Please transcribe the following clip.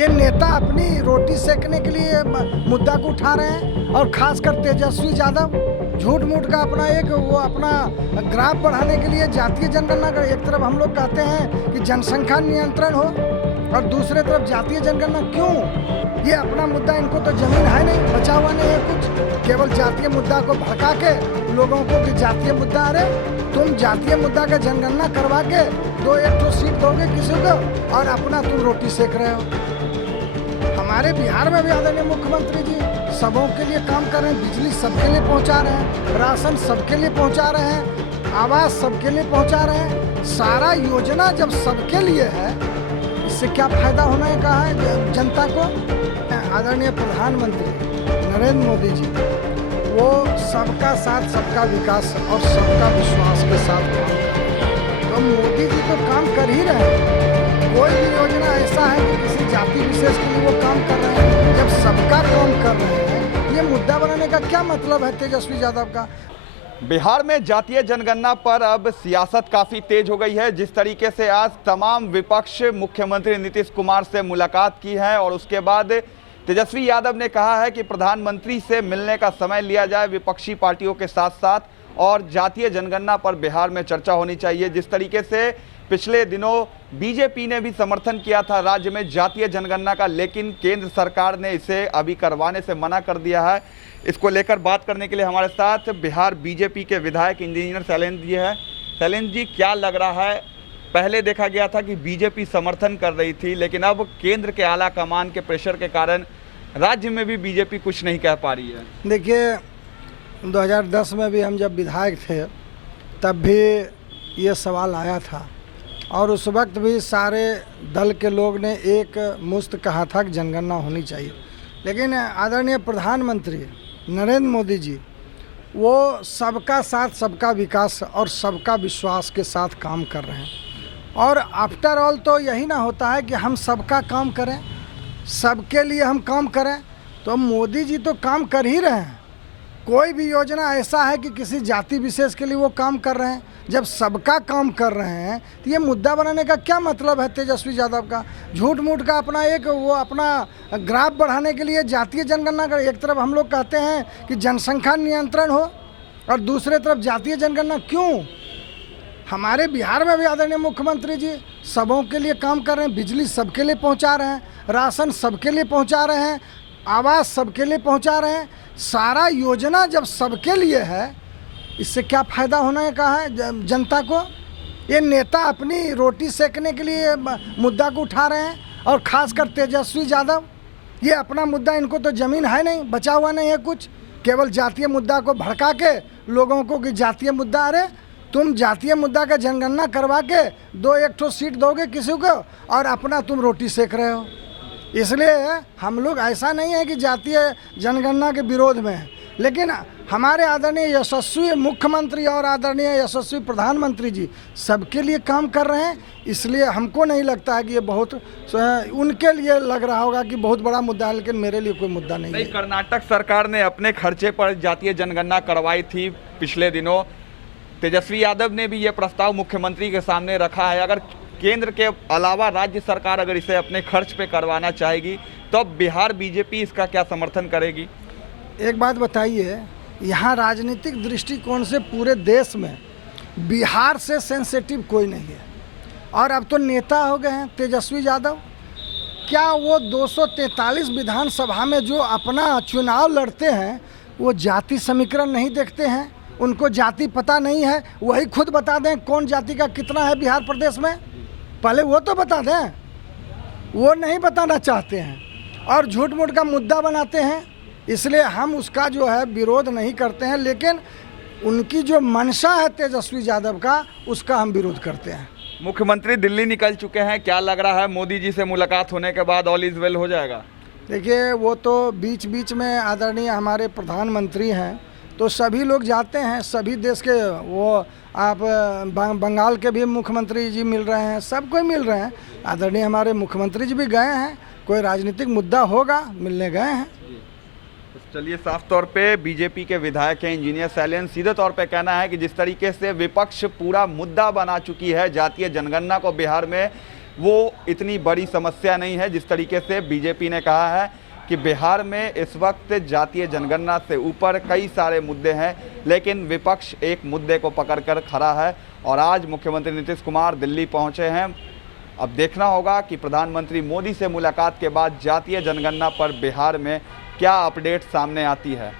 ये नेता अपनी रोटी सेकने के लिए मुद्दा को उठा रहे हैं, और खासकर तेजस्वी यादव झूठ मूठ का अपना वो अपना ग्राफ बढ़ाने के लिए जातीय जनगणना का, एक तरफ हम लोग कहते हैं कि जनसंख्या नियंत्रण हो और दूसरे तरफ जातीय जनगणना। क्यों? ये अपना मुद्दा, इनको तो जमीन है नहीं, बचा हुआ नहीं है कुछ, केवल जातीय मुद्दा को भड़का के लोगों को कि जातीय मुद्दा, अरे तुम जातीय मुद्दा का जनगणना करवा के 2-1 सीट दोगे किसी को और अपना तुम रोटी सेक रहे हो। हमारे बिहार में भी आदरणीय मुख्यमंत्री जी सबों के लिए काम कर रहे हैं, बिजली सबके लिए पहुंचा रहे हैं, राशन सबके लिए पहुंचा रहे हैं, आवास सबके लिए पहुंचा रहे हैं। सारा योजना जब सबके लिए है, इससे क्या फायदा होना है कहा है जनता को। आदरणीय प्रधानमंत्री नरेंद्र मोदी जी वो सबका साथ सबका विकास और सबका विश्वास के साथ काम कर रहे हैं। तो मोदी जी तो काम कर ही रहे हैं। कोई भी योजना ऐसा है कि किसी जाति विशेष के लिए वो काम कर रहे हैं। जब सबका काम कर रहे हैं, ये मुद्दा बनाने का क्या मतलब है तेजस्वी यादव का। बिहार में जातीय जनगणना पर अब सियासत काफ़ी तेज हो गई है। जिस तरीके से आज तमाम विपक्ष मुख्यमंत्री नीतीश कुमार से मुलाकात की है और उसके बाद तेजस्वी यादव ने कहा है कि प्रधानमंत्री से मिलने का समय लिया जाए विपक्षी पार्टियों के साथ साथ, और जातीय जनगणना पर बिहार में चर्चा होनी चाहिए। जिस तरीके से पिछले दिनों बीजेपी ने भी समर्थन किया था राज्य में जातीय जनगणना का, लेकिन केंद्र सरकार ने इसे अभी करवाने से मना कर दिया है। इसको लेकर बात करने के लिए हमारे साथ बिहार बीजेपी के विधायक इंजीनियर शैलेंद्र जी हैं। शैलेंद्र जी, क्या लग रहा है, पहले देखा गया था कि बीजेपी समर्थन कर रही थी, लेकिन अब केंद्र के आला कमान के प्रेशर के कारण राज्य में भी बीजेपी कुछ नहीं कह पा रही है। देखिए 2010 में भी हम जब विधायक थे तब भी ये सवाल आया था, और उस वक्त भी सारे दल के लोग ने एक मुश्त कहा था कि जनगणना होनी चाहिए। लेकिन आदरणीय प्रधानमंत्री नरेंद्र मोदी जी वो सबका साथ सबका विकास और सबका विश्वास के साथ काम कर रहे हैं। और आफ्टर ऑल तो यही ना होता है कि हम सबका काम करें, सबके लिए हम काम करें, तो मोदी जी तो काम कर ही रहे हैं। कोई भी योजना ऐसा है कि किसी जाति विशेष के लिए वो काम कर रहे हैं। जब सबका काम कर रहे हैं तो ये मुद्दा बनाने का क्या मतलब है तेजस्वी यादव का। झूठ मूठ का अपना वो अपना ग्राफ बढ़ाने के लिए जातीय जनगणना का, एक तरफ हम लोग कहते हैं कि जनसंख्या नियंत्रण हो और दूसरे तरफ जातीय जनगणना। क्यों? हमारे बिहार में भी आदरणीय मुख्यमंत्री जी सबों के लिए काम कर रहे हैं, बिजली सबके लिए पहुंचा रहे हैं, राशन सबके लिए पहुंचा रहे हैं, आवास सबके लिए पहुंचा रहे हैं। सारा योजना जब सबके लिए है, इससे क्या फायदा होना है कहा है जनता को। ये नेता अपनी रोटी सेकने के लिए मुद्दा को उठा रहे हैं, और खासकर तेजस्वी यादव, ये अपना मुद्दा, इनको तो जमीन है नहीं, बचा हुआ नहीं है कुछ, केवल जातीय मुद्दा को भड़का के लोगों को कि जातीय मुद्दा, अरे तुम जातीय मुद्दा का जनगणना करवा के 2-1 सीट दोगे किसी को और अपना तुम रोटी सेक रहे हो। इसलिए हम लोग ऐसा नहीं है कि जातीय जनगणना के विरोध में है, लेकिन हमारे आदरणीय यशस्वी मुख्यमंत्री और आदरणीय यशस्वी प्रधानमंत्री जी सबके लिए काम कर रहे हैं। इसलिए हमको नहीं लगता है कि ये बहुत, उनके लिए लग रहा होगा कि बहुत बड़ा मुद्दा है, लेकिन मेरे लिए कोई मुद्दा नहीं है। कर्नाटक सरकार ने अपने खर्चे पर जातीय जनगणना करवाई थी पिछले दिनों। तेजस्वी यादव ने भी ये प्रस्ताव मुख्यमंत्री के सामने रखा है। अगर केंद्र के अलावा राज्य सरकार अगर इसे अपने खर्च पे करवाना चाहेगी तो बिहार बीजेपी इसका क्या समर्थन करेगी? एक बात बताइए, यहाँ राजनीतिक दृष्टिकोण से पूरे देश में बिहार से सेंसिटिव कोई नहीं है, और अब तो नेता हो गए हैं तेजस्वी यादव। क्या वो 243 विधानसभा में जो अपना चुनाव लड़ते हैं वो जाति समीकरण नहीं देखते हैं? उनको जाति पता नहीं है? वही खुद बता दें कौन जाति का कितना है बिहार प्रदेश में, पहले वो तो बता दें। वो नहीं बताना चाहते हैं और झूठ मूठ का मुद्दा बनाते हैं। इसलिए हम उसका जो है विरोध नहीं करते हैं, लेकिन उनकी जो मंशा है तेजस्वी यादव का, उसका हम विरोध करते हैं। मुख्यमंत्री दिल्ली निकल चुके हैं, क्या लग रहा है मोदी जी से मुलाकात होने के बाद ऑल इज वेल हो जाएगा? देखिए वो तो बीच बीच में आदरणीय हमारे प्रधानमंत्री हैं, तो सभी लोग जाते हैं, सभी देश के, वो आप बंगाल के भी मुख्यमंत्री जी मिल रहे हैं, सब कोई मिल रहे हैं। आदरणीय हमारे मुख्यमंत्री जी भी गए हैं, कोई राजनीतिक मुद्दा होगा, मिलने गए हैं। चलिए, साफ तौर पे बीजेपी के विधायक हैं इंजीनियर शैलेंद्र, सीधे तौर पे कहना है कि जिस तरीके से विपक्ष पूरा मुद्दा बना चुकी है जातीय जनगणना को बिहार में, वो इतनी बड़ी समस्या नहीं है। जिस तरीके से बीजेपी ने कहा है कि बिहार में इस वक्त जातीय जनगणना से ऊपर कई सारे मुद्दे हैं, लेकिन विपक्ष एक मुद्दे को पकड़कर खड़ा है और आज मुख्यमंत्री नीतीश कुमार दिल्ली पहुंचे हैं। अब देखना होगा कि प्रधानमंत्री मोदी से मुलाकात के बाद जातीय जनगणना पर बिहार में क्या अपडेट सामने आती है।